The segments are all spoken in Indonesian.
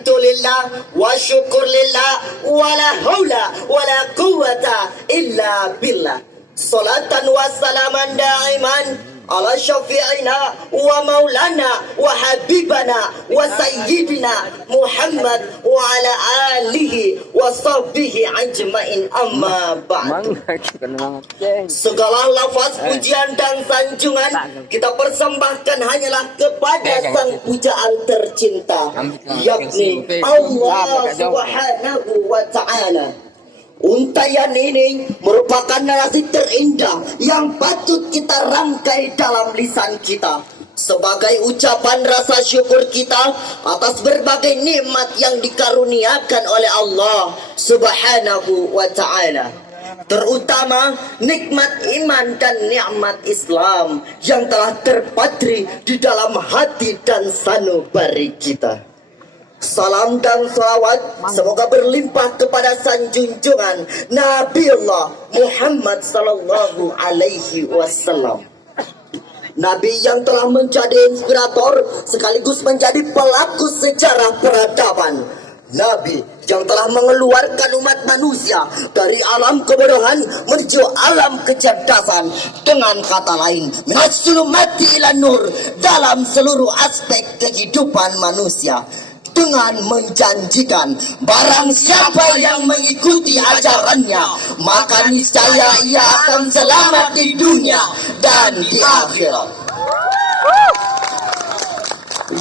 Alhamdulillah wa syukur lillah wa la haula wa la quwata illa billah. Salatan wa salaman da'iman ala syafi'ina wa maulana wa habibana wa sayyidina Muhammad wa ala alihi wa sahbihi ajmain, amma ba'du. Segala lafaz pujian dan sanjungan kita persembahkan hanyalah kepada sang pujaan tercinta, yakni Allah Subhanahu wa ta'ala. Untayan ini merupakan narasi terindah yang patut kita rangkai dalam lisan kita sebagai ucapan rasa syukur kita atas berbagai nikmat yang dikaruniakan oleh Allah Subhanahu wa ta'ala, terutama nikmat iman dan nikmat Islam yang telah terpatri di dalam hati dan sanubari kita. Salam dan salawat semoga berlimpah kepada sang junjungan Nabiullah Muhammad sallallahu alaihi wasallam, Nabi yang telah menjadi inspirator sekaligus menjadi pelaku sejarah peradaban, Nabi yang telah mengeluarkan umat manusia dari alam kebodohan menuju alam kecerdasan. Dengan kata lain, minas zulumati ilan nur dalam seluruh aspek kehidupan manusia, dengan menjanjikan barang siapa yang mengikuti ajarannya maka niscaya ia akan selamat di dunia dan di akhirat.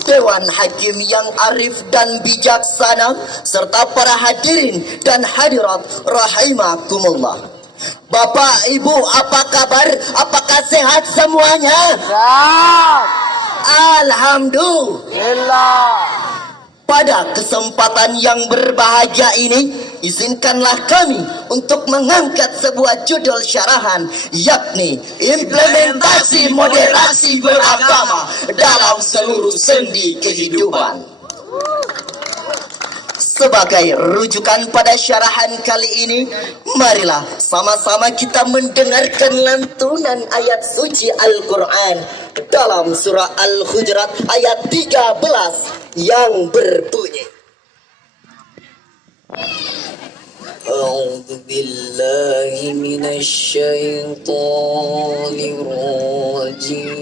Dewan Hakim yang arif dan bijaksana serta para hadirin dan hadirat rahimakumullah. Bapak Ibu, apa kabar? Apakah sehat semuanya? Alhamdulillah. Pada kesempatan yang berbahagia ini, izinkanlah kami untuk mengangkat sebuah judul syarahan, yakni implementasi moderasi beragama dalam seluruh sendi kehidupan. Sebagai rujukan pada syarahan kali ini, marilah sama-sama kita mendengarkan lantunan ayat suci Al-Quran dalam surah Al-Hujurat ayat 13 yang berbunyi, A'udzu billahi minasy syaithanir rajim.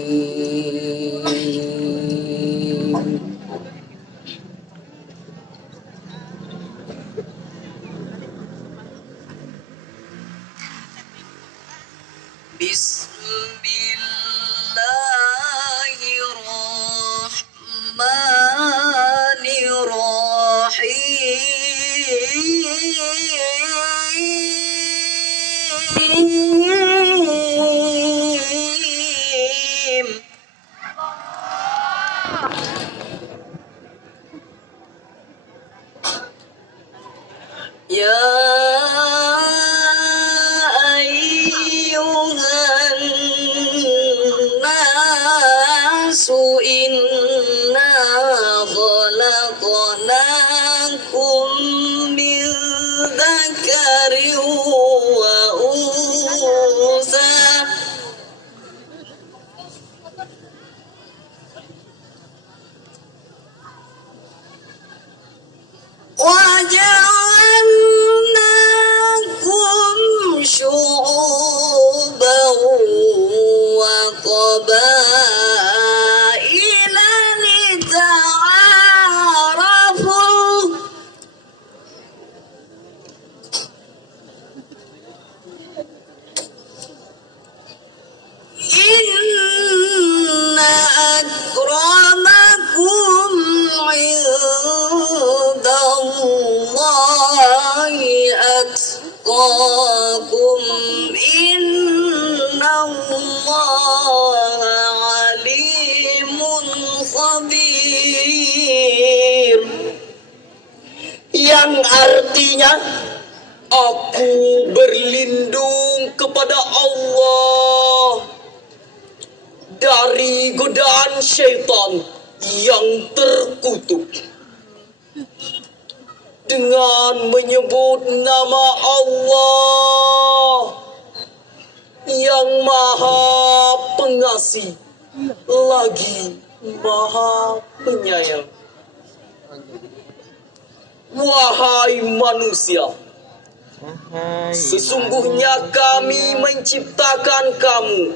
Bismillahirrahmanirrahim. Ya ayyuhan nasu inna khalaqnakum min dzakarin wa unsa wa ja'alnakum syu'uban wa qabaila lita'arafu. Inna akramakum 'indallahi atqakum. Innallaha 'alimun khabir. Yang artinya, aku berlindung kepada Allah dari godaan syaitan yang terkutuk dengan menyebut nama Allah yang Maha Pengasih lagi Maha Penyayang. Wahai manusia, sesungguhnya kami menciptakan kamu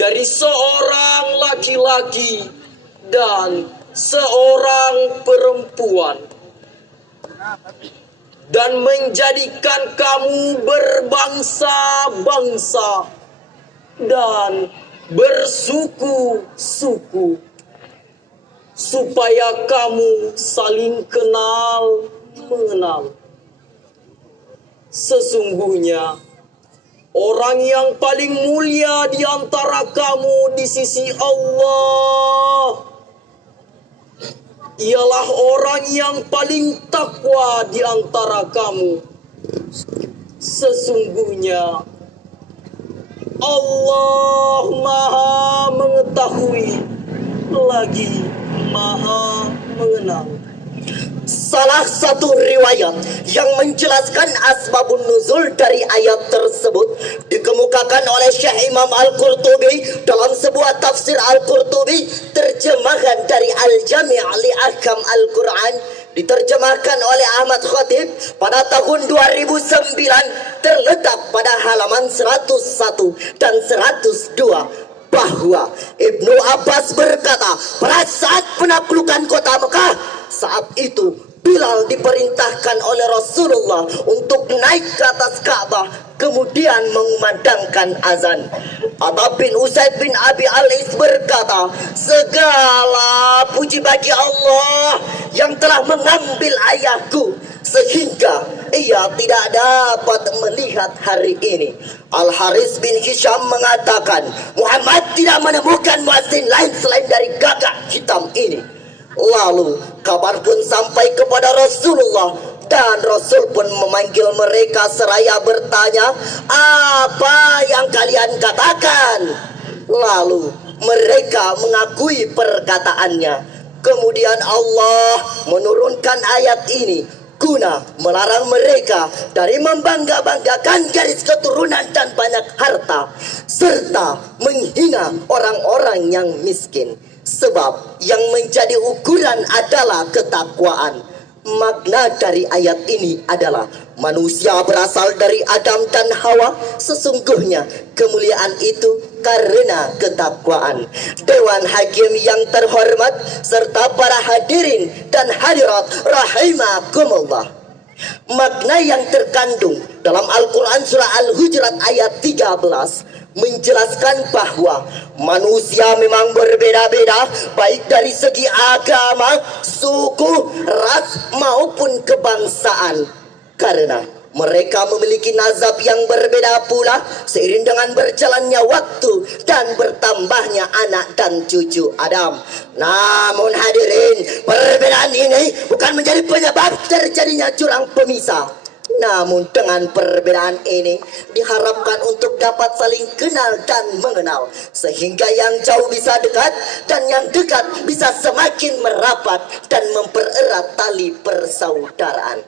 dari seorang laki-laki dan seorang perempuan, dan menjadikan kamu berbangsa-bangsa dan bersuku-suku, supaya kamu saling kenal mengenal. Sesungguhnya orang yang paling mulia di antara kamu di sisi Allah ialah orang yang paling takwa di antara kamu. Sesungguhnya Allah Maha mengetahui lagi Maha mengenal. Salah satu riwayat yang menjelaskan asbabun nuzul dari ayat tersebut dikemukakan oleh Syekh Imam Al-Qurtubi dalam sebuah tafsir Al-Qurtubi, terjemahan dari Al-Jami' li Ahkam Al-Quran, diterjemahkan oleh Ahmad Khatib pada tahun 2009, terletak pada halaman 101 dan 102, bahwa Ibnu Abbas berkata, pada saat penaklukan kota Mekah, saat itu Bilal diperintahkan oleh Rasulullah untuk naik ke atas Ka'bah, kemudian mengumandangkan azan. Atta bin Usaid bin Abi Al-Is berkata, segala puji bagi Allah yang telah mengambil ayahku sehingga ia tidak dapat melihat hari ini. Al-Haris bin Hisham mengatakan, Muhammad tidak menemukan muadzin lain selain dari gagak hitam ini. Lalu kabar pun sampai kepada Rasulullah, dan Rasul pun memanggil mereka seraya bertanya, apa yang kalian katakan? Lalu mereka mengakui perkataannya. Kemudian Allah menurunkan ayat ini guna melarang mereka dari membangga-banggakan garis keturunan dan banyak harta, serta menghina orang-orang yang miskin. Sebab yang menjadi ukuran adalah ketakwaan. Makna dari ayat ini adalah manusia berasal dari Adam dan Hawa. Sesungguhnya kemuliaan itu karena ketakwaan. Dewan Hakim yang terhormat serta para hadirin dan hadirat rahimakumullah, makna yang terkandung dalam Al-Quran surah Al-Hujurat ayat 13 menjelaskan bahwa manusia memang berbeda-beda, baik dari segi agama, suku, ras maupun kebangsaan, karena mereka memiliki nazab yang berbeda pula seiring dengan berjalannya waktu dan bertambahnya anak dan cucu Adam. Namun hadirin, perbedaan ini bukan menjadi penyebab terjadinya jurang pemisah. Namun dengan perbedaan ini diharapkan untuk dapat saling kenal dan mengenal, sehingga yang jauh bisa dekat dan yang dekat bisa semakin merapat dan mempererat tali persaudaraan.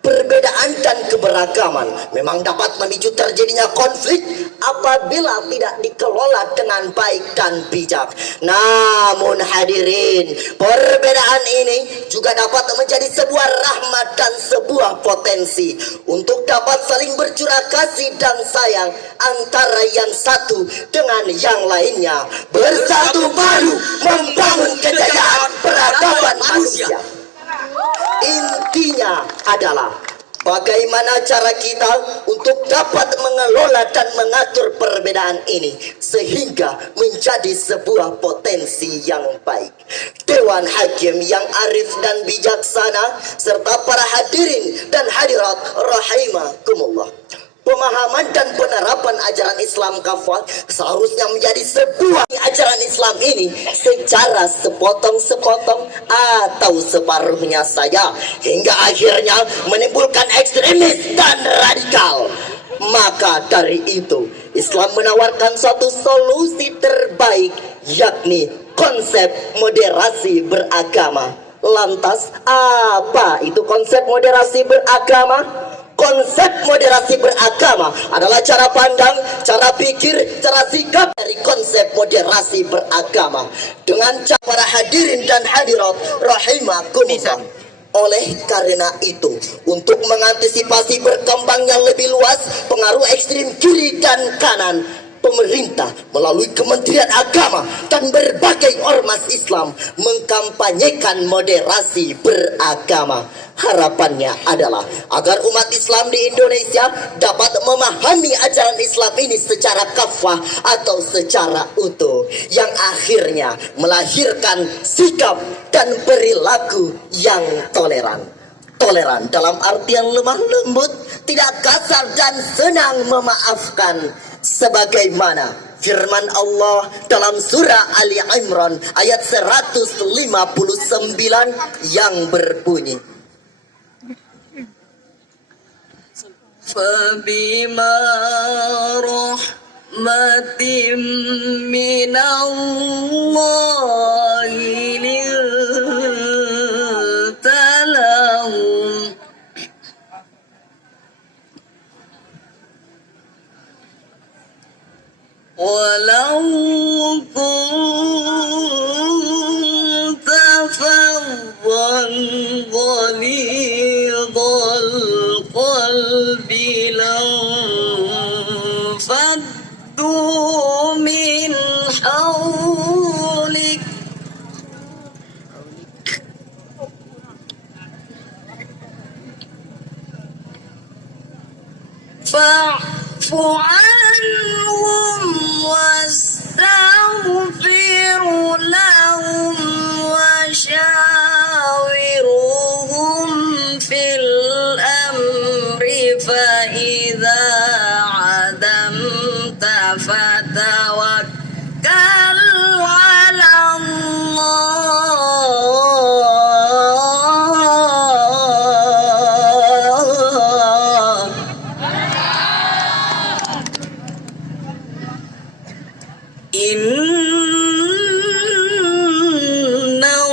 Perbedaan dan keberagaman memang dapat memicu terjadinya konflik apabila tidak dikelola dengan baik dan bijak. Namun hadirin, perbedaan ini juga dapat menjadi sebuah rahmat dan sebuah potensi untuk dapat saling bercurah kasih dan sayang antara yang satu dengan yang lainnya, bersatu padu membangun kejayaan peradaban manusia. Intinya adalah bagaimana cara kita untuk dapat mengelola dan mengatur perbedaan ini sehingga menjadi sebuah potensi yang baik. Dewan Hakim yang arif dan bijaksana serta para hadirin dan hadirat rahimakumullah, pemahaman dan penerapan ajaran Islam kafah seharusnya menjadi sebuah ajaran Islam ini secara sepotong-sepotong atau separuhnya saja, hingga akhirnya menimbulkan ekstremis dan radikal. Maka dari itu Islam menawarkan satu solusi terbaik, yakni konsep moderasi beragama. Lantas apa itu konsep moderasi beragama? Konsep moderasi beragama adalah cara pandang, cara pikir, cara sikap dari konsep moderasi beragama. Dengan cara para hadirin dan hadirat rahimakumullah, Oleh karena itu, untuk mengantisipasi berkembangnya lebih luas pengaruh ekstrim kiri dan kanan, pemerintah melalui Kementerian Agama dan berbagai ormas Islam mengkampanyekan moderasi beragama. Harapannya adalah agar umat Islam di Indonesia dapat memahami ajaran Islam ini secara kafah atau secara utuh, yang akhirnya melahirkan sikap dan perilaku yang toleran. Toleran dalam artian lemah lembut, tidak kasar dan senang memaafkan, sebagaimana firman Allah dalam surah Ali Imran ayat 159 yang berbunyi, فبما رحمة من الله لنت لهم ولو كنت فظا غليظ القلب لانفضوا من حولك فاعف عنهم واستغفر لهم وشاورهم في الأمر فإذا عزمت فتوكل على الله Inna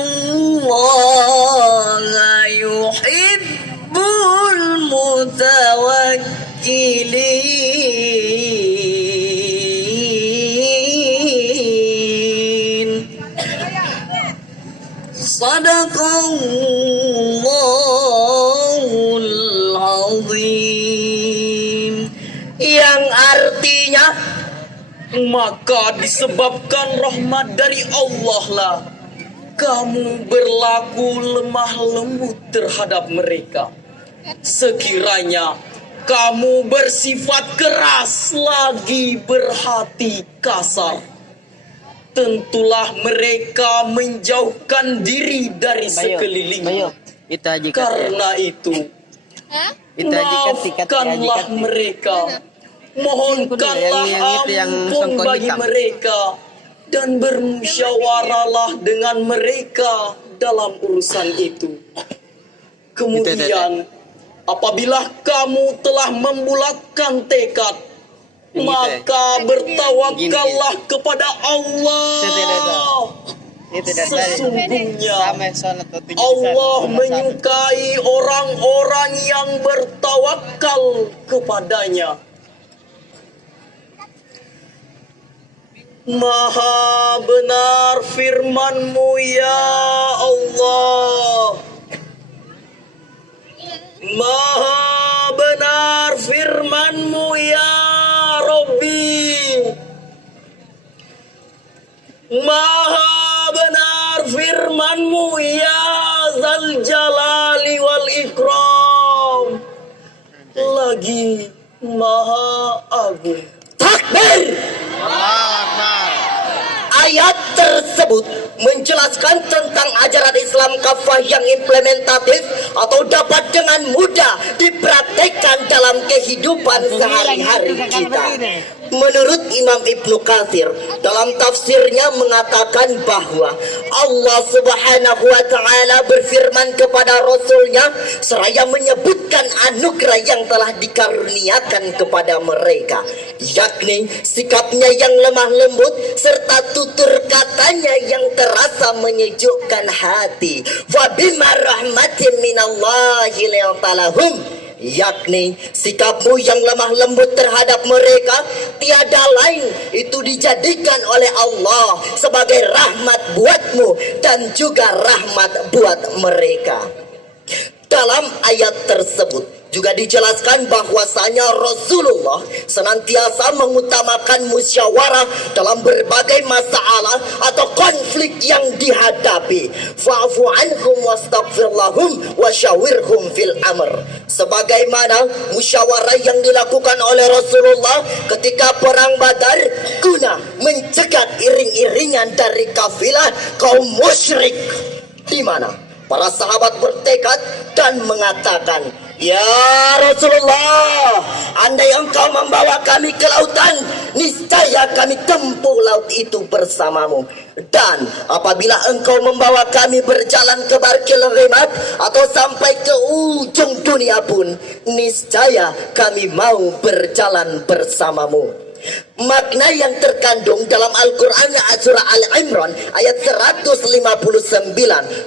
Allah yuhibbul mutawakkilin. Sadaqallahul azim. yang artinya Maka disebabkan rahmat dari Allah lah kamu berlaku lemah lembut terhadap mereka. Sekiranya kamu bersifat keras lagi berhati kasar, tentulah mereka menjauhkan diri dari sekeliling. Karena itu, maafkanlah mereka. Mohonkanlah ampun bagi mereka dan bermusyawarahlah dengan mereka dalam urusan itu. Kemudian apabila kamu telah membulatkan tekad, maka bertawakallah kepada Allah. Sesungguhnya Allah menyukai orang-orang yang bertawakal kepadanya. Maha benar firman-Mu ya Allah. Maha benar firman-Mu ya Rabbi. Maha benar firman-Mu ya Zal Jalali wal Ikram. Lagi Maha Agung. takbir. Ayat tersebut menjelaskan tentang ajaran Islam kafah yang implementatif atau dapat dengan mudah dipraktekkan dalam kehidupan sehari-hari kita. Menurut Imam Ibnu Katsir dalam tafsirnya mengatakan bahwa Allah Subhanahu wa taala berfirman kepada Rasulnya seraya menyebutkan anugerah yang telah dikaruniakan kepada mereka, yakni sikapnya yang lemah lembut serta tutur katanya yang terasa menyejukkan hati. Wa bima rahmatin minallahi lintalahum, yakni sikapmu yang lemah lembut terhadap mereka tiada lain itu dijadikan oleh Allah sebagai rahmat buatmu dan juga rahmat buat mereka. Dalam ayat tersebut juga dijelaskan bahwasanya Rasulullah senantiasa mengutamakan musyawarah dalam berbagai masalah atau konflik yang dihadapi. Fa'fu anhum wastaghfir lahum wasyawirhum fil amr. Sebagaimana musyawarah yang dilakukan oleh Rasulullah ketika perang Badar guna mencegat iring-iringan dari kafilah kaum musyrik, di mana para sahabat bertekad dan mengatakan, "Ya Rasulullah, andai engkau membawa kami ke lautan, niscaya kami tempuh laut itu bersamamu. Dan apabila engkau membawa kami berjalan ke Barkil Rimat atau sampai ke ujung dunia pun, niscaya kami mau berjalan bersamamu." Makna yang terkandung dalam Al-Quran surah Al-Imran ayat 159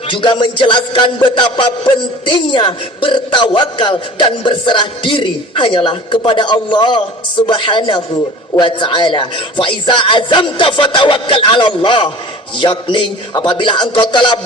juga menjelaskan betapa pentingnya bertawakal dan berserah diri hanyalah kepada Allah Subhanahu wa ta'ala. Fa iza azamta fatawakkal 'ala Allah, yakni apabila engkau telah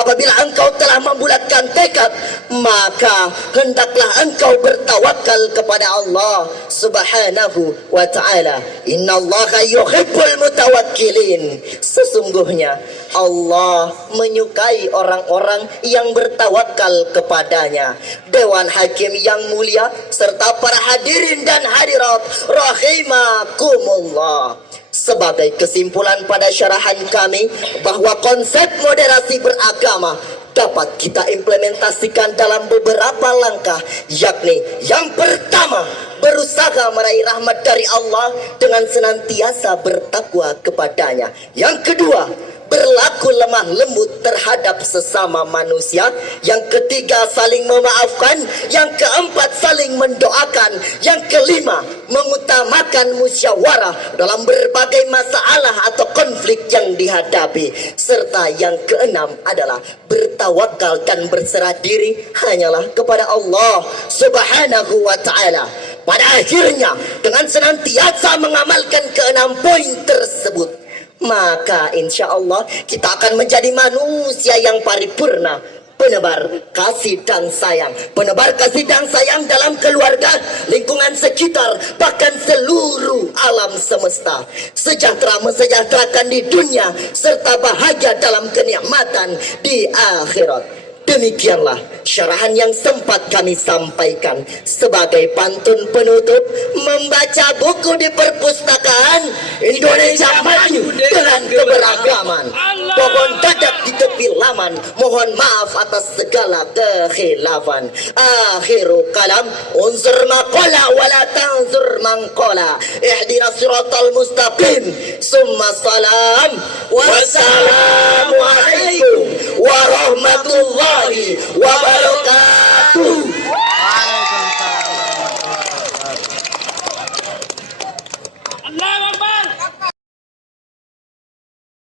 apabila engkau telah membulatkan tekad, maka hendaklah engkau bertawakal kepada Allah Subhanahu wa ta'ala. Innallaha yuhibbul mutawakkilin. Sesungguhnya Allah menyukai orang-orang yang bertawakal kepadanya. Dewan Hakim yang mulia serta para hadirin dan hadirat rahimakumullah. Sebagai kesimpulan pada syarahan kami bahwa konsep moderasi beragama dapat kita implementasikan dalam beberapa langkah, yakni yang pertama, berusaha meraih rahmat dari Allah dengan senantiasa bertakwa kepadanya. Yang kedua, berlaku lemah lembut terhadap sesama manusia. Yang ketiga, saling memaafkan. Yang keempat, saling mendoakan. Yang kelima, mengutamakan musyawarah dalam berbagai masalah atau konflik yang dihadapi. Serta yang keenam adalah bertawakal dan berserah diri hanyalah kepada Allah Subhanahu wa ta'ala. Pada akhirnya, dengan senantiasa mengamalkan keenam poin tersebut, maka insya Allah kita akan menjadi manusia yang paripurna, penebar kasih dan sayang. Penebar kasih dan sayang dalam keluarga, lingkungan sekitar, bahkan seluruh alam semesta. Sejahtera mensejahterakan di dunia, serta bahagia dalam kenikmatan di akhirat. Demikianlah syarahan yang sempat kami sampaikan. Sebagai pantun penutup, membaca buku di perpustakaan, Indonesia maju dengan keberagaman. Pohon dadak di tepi laman, mohon maaf atas segala kekhilafan. Akhiru kalam, unzur maqala wala tanzur mangqala. Ihdina siratal mustaqim. Summa salam. Wassalamualaikum warahmatullahi wabarakatuh.